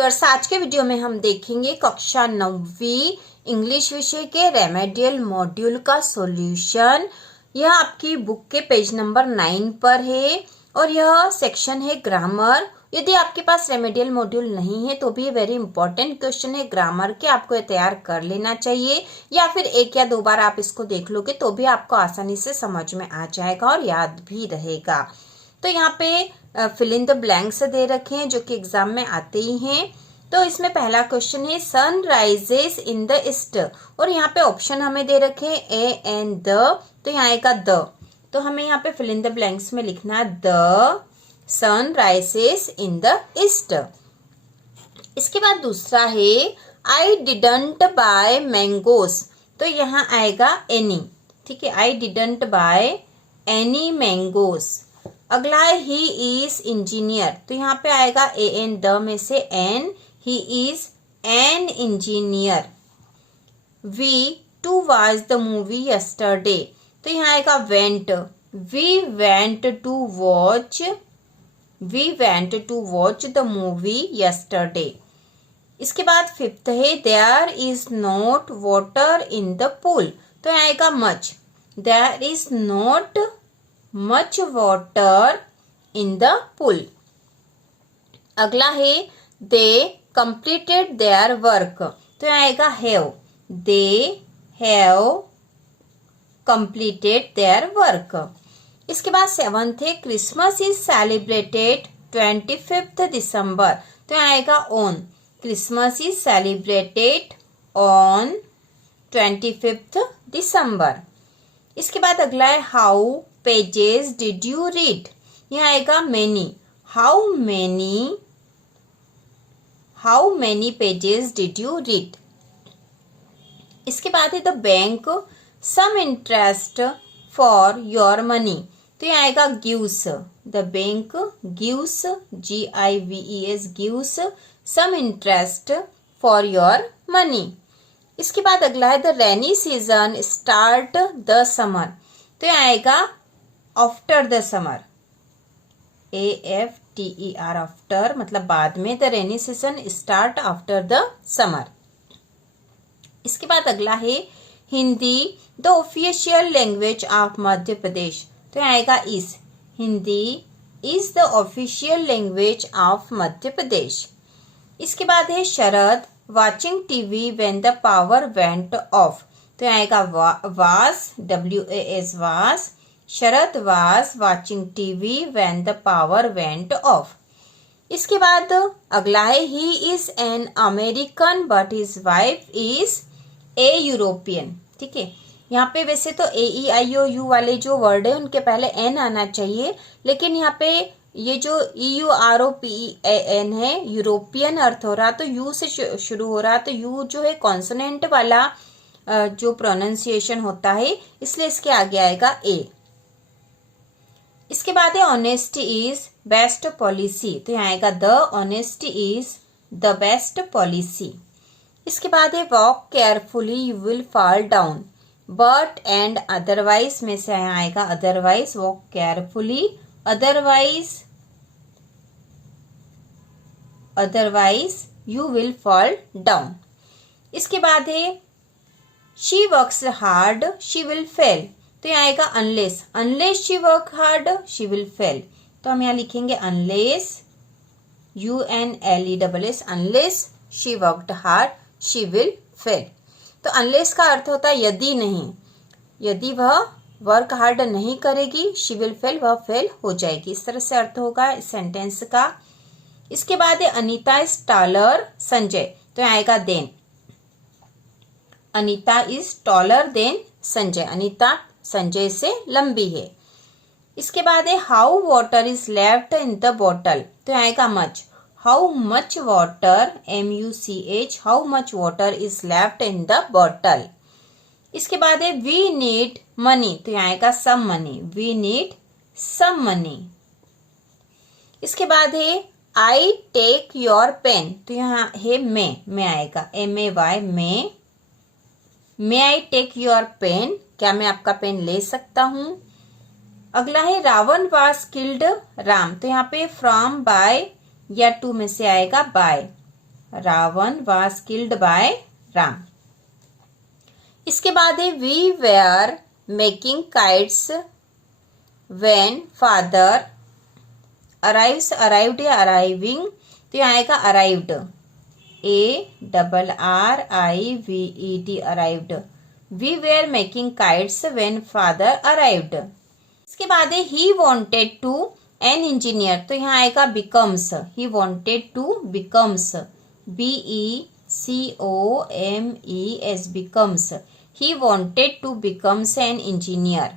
Viewers, आज के video में हम देखेंगे कक्षा 9वीं इंग्लिश विषय के रेमेडियल मॉड्यूल का सॉल्यूशन। यह आपकी बुक के पेज नंबर 9 पर है और यह सेक्शन है ग्रामर। यदि आपके पास रेमेडियल मॉड्यूल नहीं है तो भी वेरी इंपॉर्टेंट क्वेश्चन है ग्रामर के, आपको ये तैयार कर लेना चाहिए या फिर एक या दो बार आप इसको देख लोगे तो भी आपको आसानी से समझ में आ जाएगा और याद भी रहेगा। तो यहाँ पे फिल इन द ब्लैंक्स दे रखे हैं जो कि एग्जाम में आते ही हैं। तो इसमें पहला क्वेश्चन है sun rises in the east, और यहाँ पे ऑप्शन हमें दे रखे हैं ए एंड द। तो यहाँ आएगा द, तो हमें यहाँ पे फिल इन द ब्लैंक्स में लिखना है the sun rises in the east. इसके बाद दूसरा है आई डिडंट बाय मैंगोस, तो यहाँ आएगा एनी। ठीक है, I didn't by any mangoes. अगला है ही इज इंजीनियर, तो यहाँ पे आएगा ए एन द में से an, he is an engineer. We to watch the movie yesterday, तो यहाँ आएगा went, we went to watch the movie yesterday. इसके बाद फिफ्थ है there is not water in the pool, तो यहाँ आएगा much, there is not much water in the pool। अगला है they completed their work, तो यहाँ आएगा have, they have completed their work। इसके बाद सेवंथ है क्रिसमस इज सेलिब्रेटेड 25th दिसंबर, तो यहाँ आएगा on, Christmas is celebrated on 25th December. इसके बाद अगला है how pages did you read, यहाँ आएगा many, how many pages did you read. इसके बाद है the bank some interest for your money, तो यहाँ आएगा gives, the bank gives GIVES gives some interest for your money. इसके बाद अगला है the rainy season start the summer, तो यहाँ आएगा after the summer, AFTER after, मतलब बाद में, the rainy season start after the summer. इसके बाद अगला है Hindi the official language of Madhya Pradesh, तो यहाँ आएगा is, Hindi is the official language of Madhya Pradesh. इसके बाद है Sharad watching TV when the power went off, तो यहाँ आएगा was, WAS was, Sharad was watching TV when the power went off. इसके बाद अगला है he is an American but his wife is a European. ठीक है, यहाँ पे वैसे तो AEIOU वाले जो वर्ड है उनके पहले एन आना चाहिए, लेकिन यहाँ पे ये जो EUROPEAN है, यूरोपियन अर्थ हो रहा तो यू से शुरू हो रहा, तो यू जो है कॉन्सोनेंट वाला जो प्रोनाउंसिएशन होता है, इसलिए इसके आगे आएगा ए। इसके बाद है ऑनेस्टी इज बेस्ट पॉलिसी, तो यहाँ आएगा the honesty is the best policy. इसके बाद है walk carefully you will fall down, but and otherwise में से यहाँ आएगा otherwise, walk carefully otherwise you will fall down. इसके बाद है she works hard she will fail, तो यहाँ आएगा unless she work hard she will fail, तो हम यहाँ लिखेंगे unless UNLESS, unless she worked hard she will fail. तो अनलेस का अर्थ होता है यदि नहीं, यदि वह वर्क हार्ड नहीं करेगी शी विल फेल, वह फेल हो जाएगी, इस तरह से अर्थ होगा इस सेंटेंस का। इसके बाद है अनीता इज टॉलर संजय, तो यहाँ आएगा than, Anita is taller than Sanjay, Anita Sanjay से लंबी है। इसके बाद है how water is left in the bottle, तो आएगा much, how much water MUCH, how much water is left in the bottle. इसके बाद है वी नीड मनी, तो यहाँ आएगा some money, we need some money. इसके बाद है आई टेक योर पेन, तो यहाँ है में आएगा MAY में, मे आई टेक योर पेन, क्या मैं आपका पेन ले सकता हूं। अगला है रावण वाज किल्ड राम, तो यहाँ पे फ्रॉम बाय या टू में से आएगा by, Ravan was killed by Ram. इसके बाद है we were making kites when father arrives, arrived या अराइविंग, तो यहाँ आएगा arrived, ARRIVED, arrived. We were making kites when father arrived. इसके बाद है he wanted to an engineer, तो यहाँ आएगा becomes, he wanted to becomes, BECOMES, becomes, he wanted to becomes an engineer.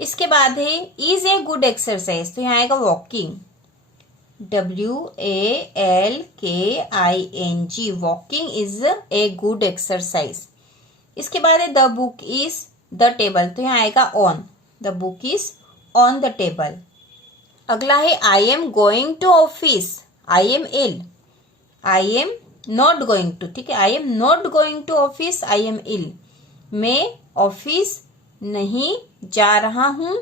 इसके बाद है इज ए गुड एक्सरसाइज, तो यहाँ आएगा walking, WALKING, walking is a good exercise. इसके बाद है the book is the table, तो यहाँ आएगा on, the book is on the table. अगला है I am going to office, I am ill, I am not going to, ठीक है, I am not going to office, I am ill, मैं office नहीं जा रहा हूं,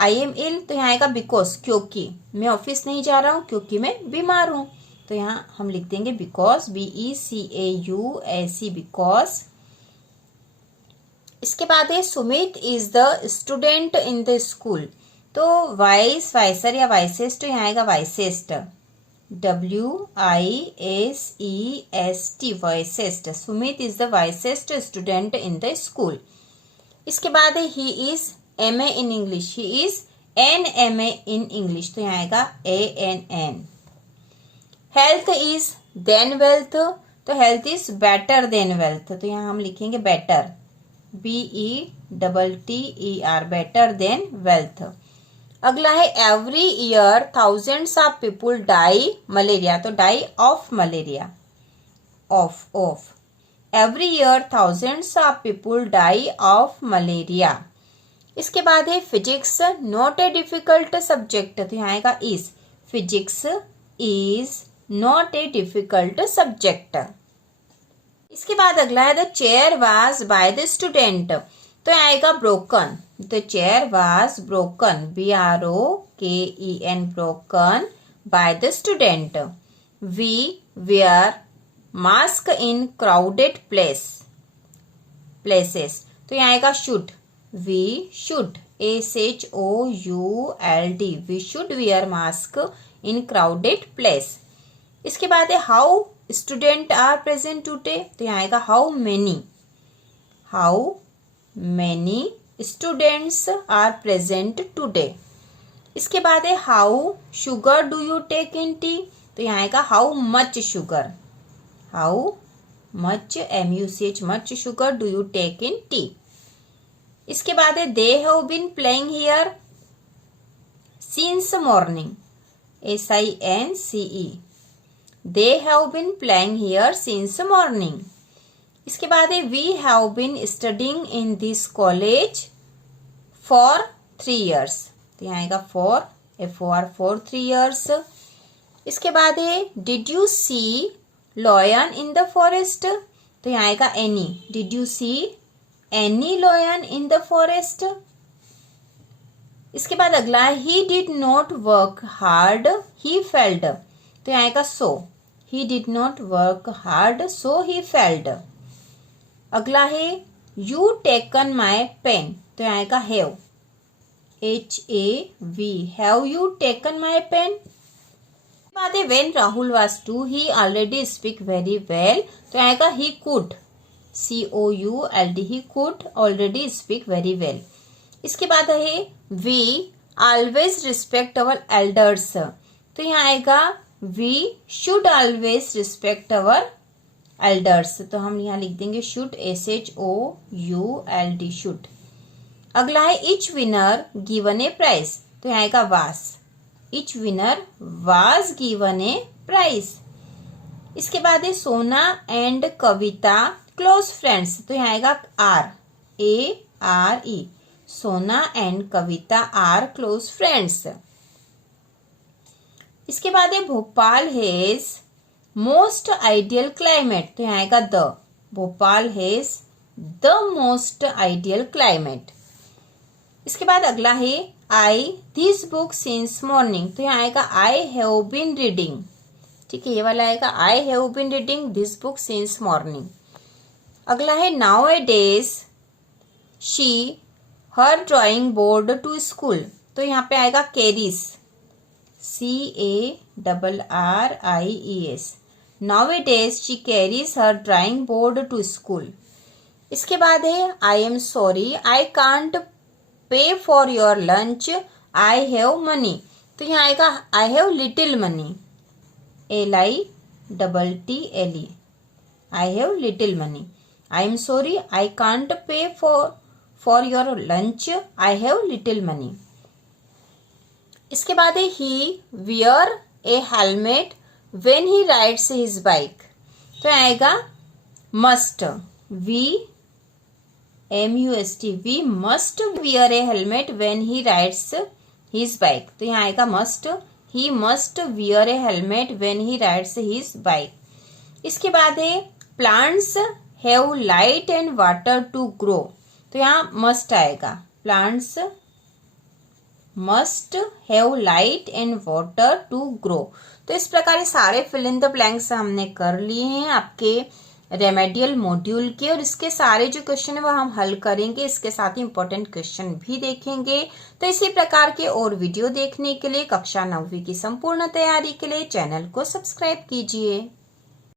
आई एम इल, तो यहाँ आएगा बिकॉज, क्योंकि, मैं ऑफिस नहीं जा रहा हूं क्योंकि मैं बीमार हूं, तो यहाँ हम लिख देंगे बिकॉज, BECAUSE, बिकॉज। इसके बाद है Sumit is the student in the school, तो वाइस, वाइसर या वाइसेस्ट, यहाँ आएगा wisest, WISEST, wisest, Sumit is the wisest student in the school. इसके बाद है he is MA in English, he is an MA in English, तो यहाँ आएगा ANN। Health is than wealth, तो health is better than wealth, तो यहाँ हम लिखेंगे better, BETTER, better than wealth. अगला है every year thousands of people die malaria, तो die of malaria, of every year thousands of people die of malaria. इसके बाद है physics not a difficult subject, तो यहाँ आएगा is, physics is not a difficult subject. इसके बाद अगला है the chair was by the student, तो आएगा broken, the chair was broken, BROKEN, broken by the student. We wear mask in crowded places, तो यहाँ आएगा should, we should, SHOULD, we should wear mask in crowded place. इसके बाद है how student are present today, तो यहाँ आएगा how many students are present today. इसके बाद है how sugar do you take in tea, तो यहाँ आएगा how much sugar, how much MUCH, much sugar do you take in tea. इसके बाद है they have been playing here since morning, SINCE, they have been playing here since morning. इसके बाद है we have been studying in this college for 3 years, तो यहाँ आएगा for 3 years। इसके बाद है did you see lion in the forest, तो यहाँ आएगा any, did you see any lion in the forest. इसके बाद अगला है he did not work hard he failed, तो यहाँ आएगा so, he did not work hard so he failed. अगला है यू टेकन माई पेन, तो यहाँ आएगा have, HAV, have you taken my pen. बाद है when Rahul was 2 he already speak very well, तो आएगा he could, COULD, he could already speak very well. इसके बाद है we always respect our elders, तो यहाँ आएगा we should always respect our elders, तो हम यहाँ लिख देंगे शुड, SHOULD, शुड। अगला है each winner given a prize, तो यहाँ आएगा was, each winner was given a prize. इसके बाद है सोना एंड कविता क्लोज फ्रेंड्स, तो यहाँ आएगा ARE, Sona and Kavita are close friends. इसके बाद है Bhopal has most ideal climate, तो यहाँ आएगा the, Bhopal has the most ideal climate. इसके बाद अगला है I this book since morning, तो यहाँ आएगा आई हैव बीन रीडिंग, ठीक है, ये वाला आएगा I have been reading this book since morning. अगला है nowadays she her drawing board to school, तो यहाँ पे आएगा carries, CARRIES। Nowadays she carries her drawing board to school. इसके बाद है I am sorry I can't pay for your lunch I have money, तो यहाँ आएगा I have little money, LITTLE, I have little money. I am sorry I can't pay for your lunch I have little money. इसके बाद है he wear a helmet when he rides his bike, तो आएगा must, VMUST, we must wear a helmet when he rides his bike, तो यहाँ आएगा must, he must wear a helmet when he rides his bike. इसके बाद है plants have light and water to grow, तो यहाँ मस्ट आएगा, plants must have light and water to grow. तो इस प्रकार सारे फिल इन द ब्लैंक्स हमने कर लिए हैं आपके रेमेडियल मॉड्यूल के, और इसके सारे जो क्वेश्चन है वो हम हल करेंगे, इसके साथ ही इंपॉर्टेंट क्वेश्चन भी देखेंगे। तो इसी प्रकार के और वीडियो देखने के लिए कक्षा 9वीं की संपूर्ण तैयारी के लिए चैनल को सब्सक्राइब कीजिए।